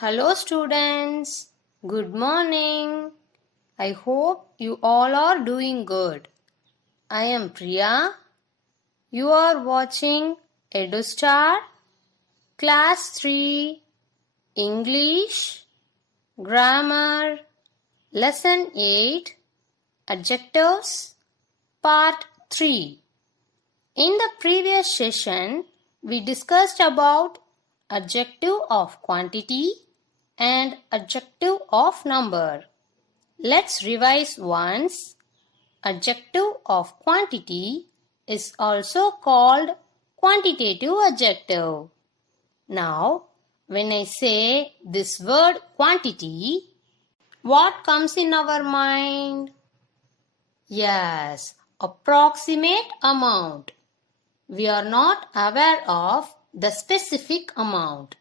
Hello students, good morning. I hope you all are doing good. I am Priya. You are watching EduStar Class.3 English Grammar Lesson 8 Adjectives Part.3. In the previous session, we discussed about adjective of quantity and adjective of number. Let's revise once. Adjective of quantity is also called quantitative adjective. Now, when I say this word quantity, what comes in our mind? Yes, approximate amount. We are not aware of the specific amount.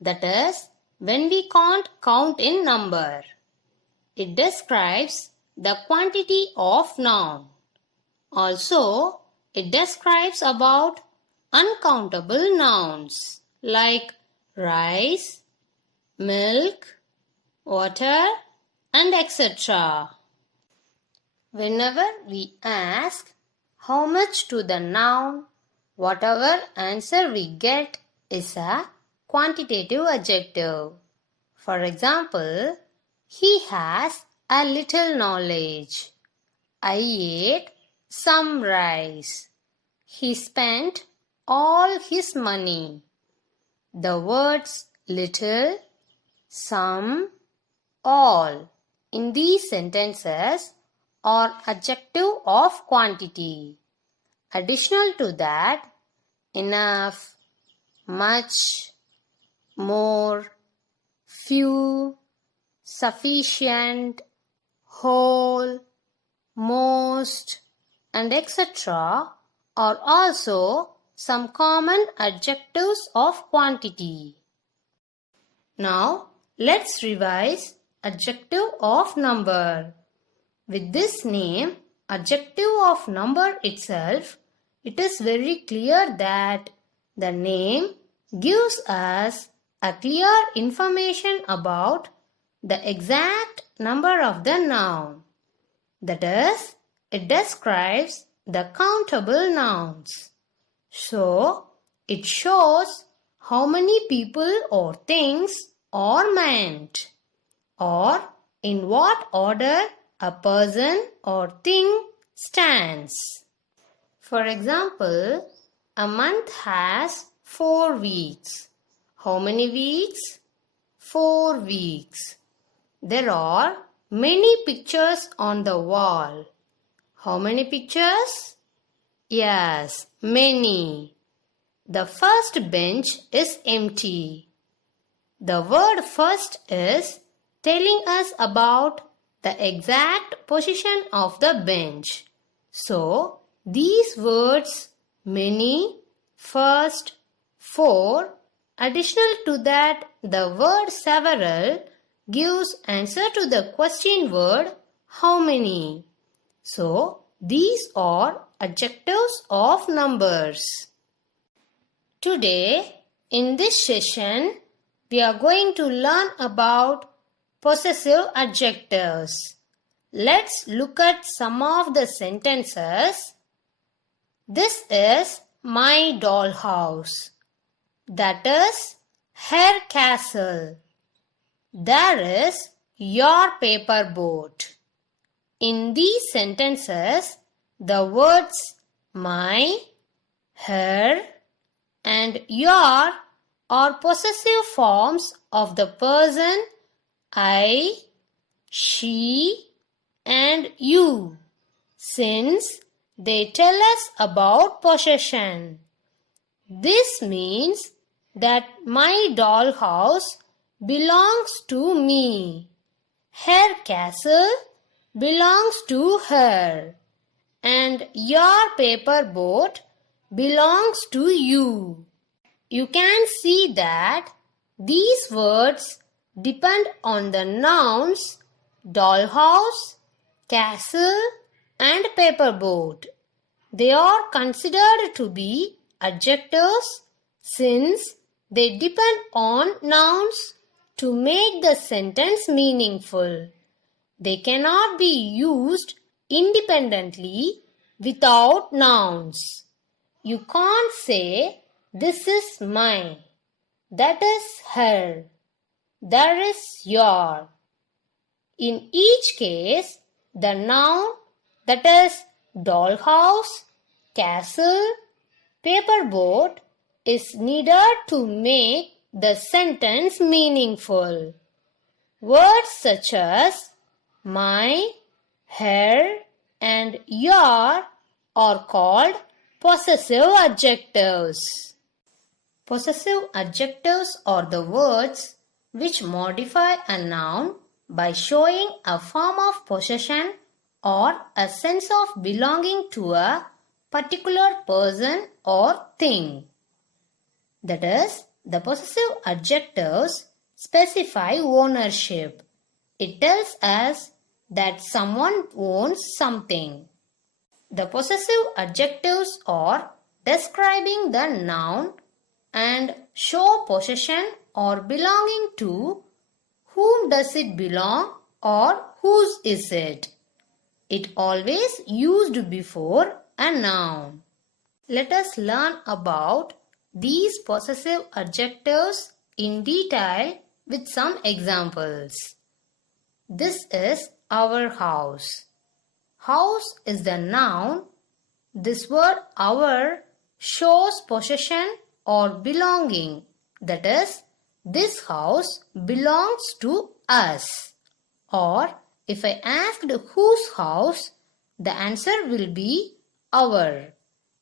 That is, when we can't count in number. It describes the quantity of noun. Also, it describes about uncountable nouns like rice, milk, water, and etc. Whenever we ask how much to the noun, whatever answer we get is a quantitative adjective. For example, he has a little knowledge. I ate some rice. He spent all his money. The words little, some, all in these sentences are adjective of quantity. Additional to that, enough, much, more, few, sufficient, whole, most, and etc. are also some common adjectives of quantity. Now, let's revise adjective of number. With this name, adjective of number itself, it is very clear that the name gives us a clear information about the exact number of the noun. That is, it describes the countable nouns. So, it shows how many people or things are meant, or in what order a person or thing stands. For example, a month has 4 weeks. How many weeks? 4 weeks. There are many pictures on the wall. How many pictures? Yes, many. The first bench is empty. The word first is telling us about the exact position of the bench. So, these words many, first, 4, additional to that the word several gives answer to the question word how many. So, these are adjectives of numbers. Today, in this session, we are going to learn about possessive adjectives. Let's look at some of the sentences. This is my dollhouse. That is her castle. There is your paper boat. In these sentences, the words my, her, and your are possessive forms of the person I, she, and you, since they tell us about possession. This means that my dollhouse belongs to me. Her castle belongs to her. And your paper boat belongs to you. You can see that these words depend on the nouns dollhouse, castle, and paper boat. They are considered to be adjectives since they depend on nouns to make the sentence meaningful. They cannot be used independently without nouns. You can't say, this is mine, that is her, there is your. In each case, the noun, that is dollhouse, castle, paperboat, is needed to make the sentence meaningful. Words such as my, her, and your are called possessive adjectives. Possessive adjectives are the words which modify a noun by showing a form of possession or a sense of belonging to a particular person or thing. That is, the possessive adjectives specify ownership. It tells us that someone owns something. The possessive adjectives are describing the noun and show possession or belonging to whom does it belong or whose is it. It always used before a noun. Let us learn about these possessive adjectives in detail with some examples. This is our house. House is the noun. This word our shows possession or belonging. That is, this house belongs to us. Or if I asked whose house, the answer will be our.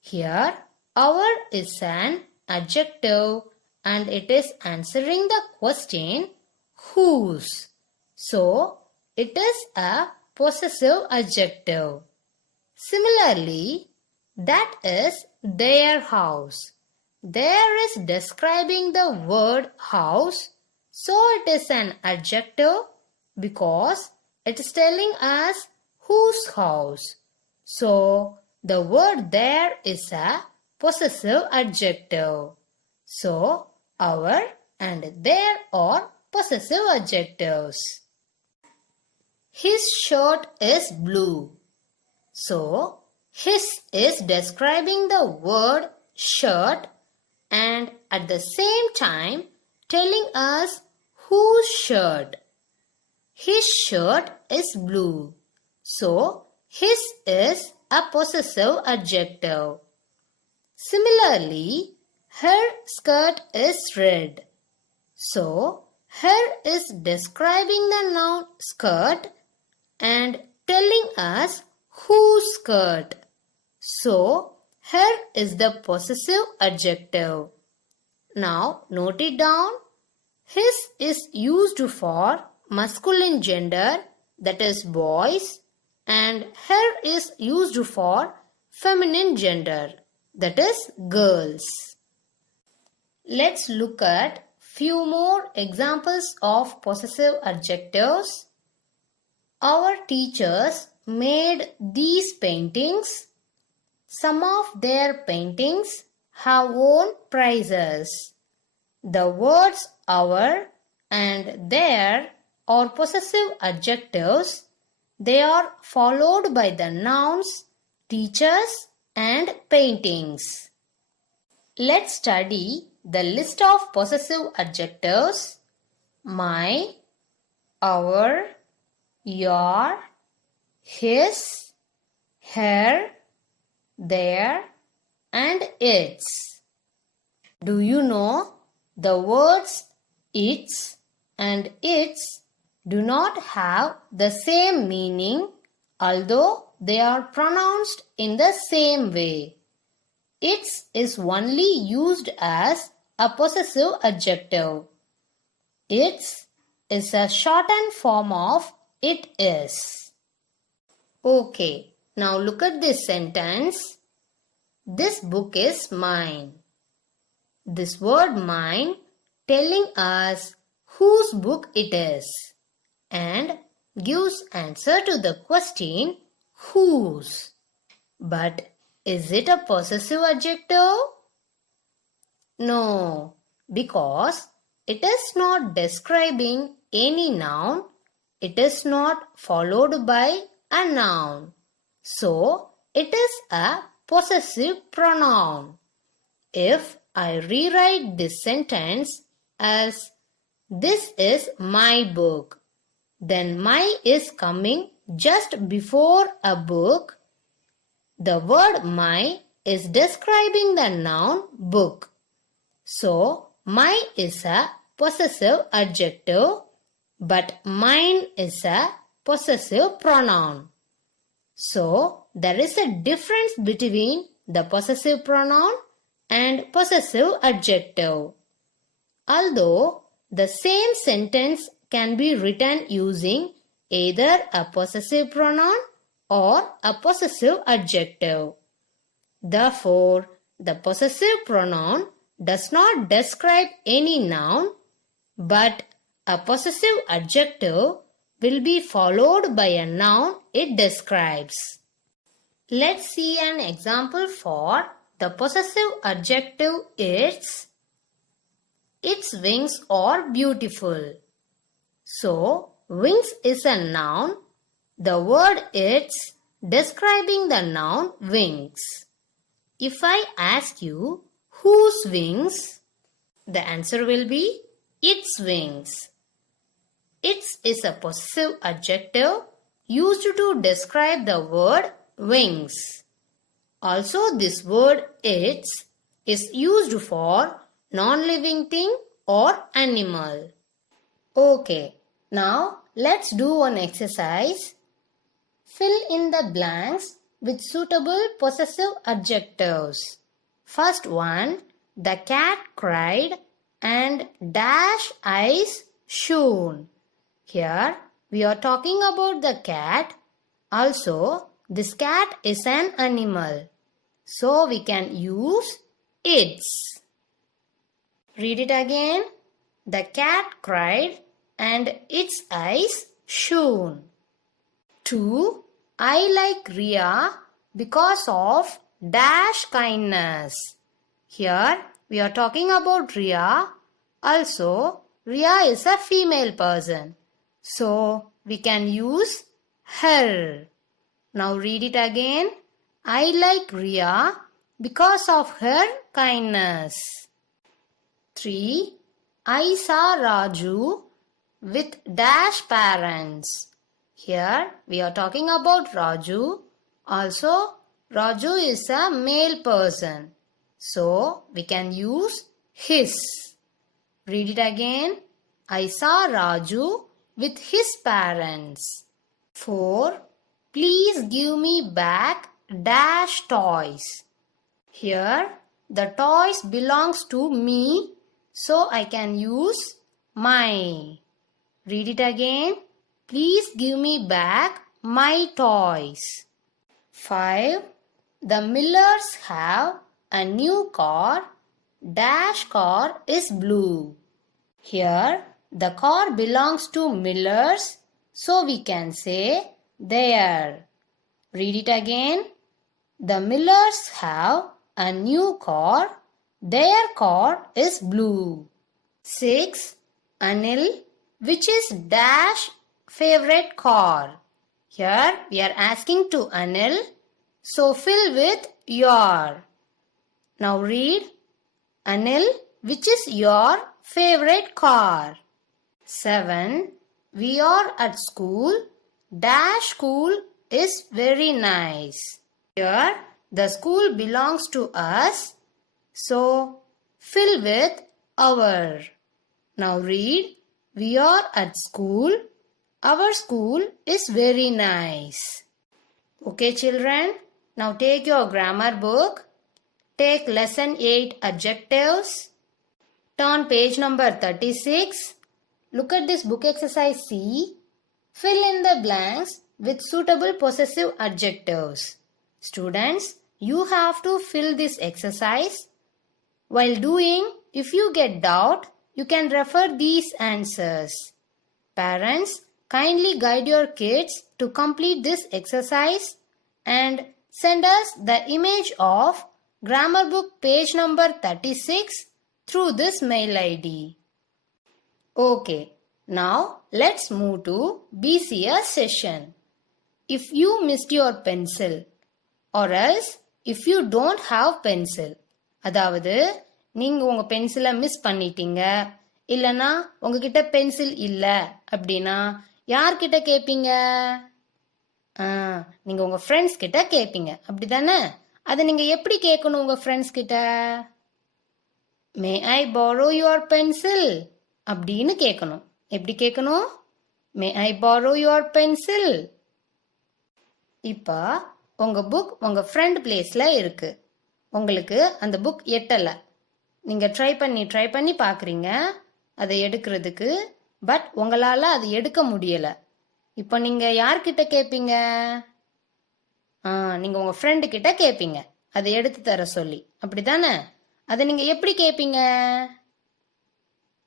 Here, our is an adjective and it is answering the question whose. So, it is a possessive adjective. Similarly, that is their house. There is describing the word house, so it is an adjective because it is telling us whose house. So, the word there is a possessive adjective. So, our and their are possessive adjectives. His shirt is blue. So, his is describing the word shirt and at the same time telling us whose shirt. His shirt is blue. So, his is a possessive adjective. Similarly, her skirt is red. So, her is describing the noun skirt and telling us whose skirt. So, her is the possessive adjective. Now, note it down. His is used for masculine gender, that is boys, and her is used for feminine gender, that is girls. Let's look at few more examples of possessive adjectives. Our teachers made these paintings. Some of their paintings have won prizes. The words our and their are possessive adjectives. They are followed by the nouns teachers and paintings. Let's study the list of possessive adjectives: my, our, your, his, her, their, and its. Do you know the words its and its do not have the same meaning, although they are pronounced in the same way. Its is only used as a possessive adjective. Its is a shortened form of it is. Okay, now look at this sentence. This book is mine. This word mine telling us whose book it is and gives answer to the question whose. But is it a possessive adjective? No, because it is not describing any noun. It is not followed by a noun. So, it is a possessive pronoun. If I rewrite this sentence as this is my book, then my is coming just before a book. The word my is describing the noun book. So, my is a possessive adjective, but mine is a possessive pronoun. So, there is a difference between the possessive pronoun and possessive adjective. Although the same sentence can be written using either a possessive pronoun or a possessive adjective. Therefore, the possessive pronoun does not describe any noun, but a possessive adjective will be followed by a noun it describes. Let's see an example for the possessive adjective its. Its wings are beautiful. So, wings is a noun. The word its describing the noun wings. If I ask you, whose wings? The answer will be its wings. Its is a possessive adjective used to describe the word wings. Also, this word its is used for non-living thing or animal. Okay, now let's do one exercise. Fill in the blanks with suitable possessive adjectives. First one, the cat cried and dash eyes shone. Here we are talking about the cat. Also, this cat is an animal. So we can use its. Read it again. The cat cried and its eyes shone. 2. I like Ria because of dash kindness. Here we are talking about Ria. Also, Ria is a female person. So, we can use her. Now read it again. I like Ria because of her kindness. 3. I saw Raju with dash parents. Here we are talking about Raju. Also, Raju is a male person. So, we can use his. Read it again. I saw Raju with his parents. 4. Please give me back dash toys. Here, the toys belongs to me. So, I can use my. Read it again. Please give me back my toys. 5. The Millers have a new car. Dash car is blue. Here, the car belongs to Millers. So, we can say their. Read it again. The Millers have a new car. Their car is blue. 6. Anil, which is dash favorite car. Here we are asking to Anil. So fill with your. Now read. Anil, which is your favorite car? 7. We are at school. Dash school is very nice. Here the school belongs to us. So fill with our. Now read. We are at school. Our school is very nice. Okay children, now take your grammar book. Take lesson 8 adjectives. Turn page number 36. Look at this book exercise C. Fill in the blanks with suitable possessive adjectives. Students, you have to fill this exercise. While doing, if you get doubt, you can refer these answers. Parents, kindly guide your kids to complete this exercise and send us the image of grammar book page number 36 through this mail ID. Okay, now let's move to BCS session. If you missed your pencil or else if you don't have pencil, அதாவது நீங்க உங்க பென்சிலை miss பண்ணிட்டீங்க இல்லனா உங்ககிட்ட pencil இல்ல அப்படின்னா யார்கிட்ட கேட்பீங்க? நீங்க உங்க ஃப்ரெண்ட்ஸ் கிட்ட கேட்பீங்க அப்படிதானே? அதை நீங்க எப்படி கேட்கணும் உங்க ஃப்ரெண்ட்ஸ் கிட்ட? மே ஐ borrow your pencil அப்படின்னு கேட்கணும். எப்படி கேட்கணும்? மே ஐ borrow your pencil. இப்போ உங்க புக் உங்க ஃப்ரெண்ட் பிளேஸ்ல இருக்கு. உங்களுக்கு அந்த புக் எட்டல. நீங்க ட்ரை பண்ணி பார்க்குறீங்க அதை எடுக்கிறதுக்கு. பட் உங்களால அதை எடுக்க முடியல. இப்போ நீங்க யார்கிட்ட கேட்பீங்க? நீங்க உங்க ஃப்ரெண்டு கிட்ட கேட்பீங்க அதை எடுத்து தர சொல்லி, அப்படிதானே? அதை நீங்க எப்படி கேட்பீங்க?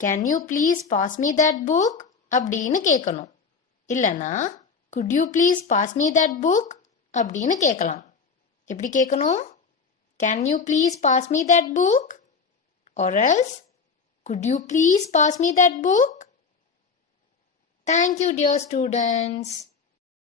Can you please pass me that book அப்படின்னு கேட்கணும். இல்லைன்னா could you please pass me that book அப்படின்னு கேட்கலாம். எப்படி கேட்கணும்? Can you please pass me that book or else could you please pass me that book? Thank you, dear students.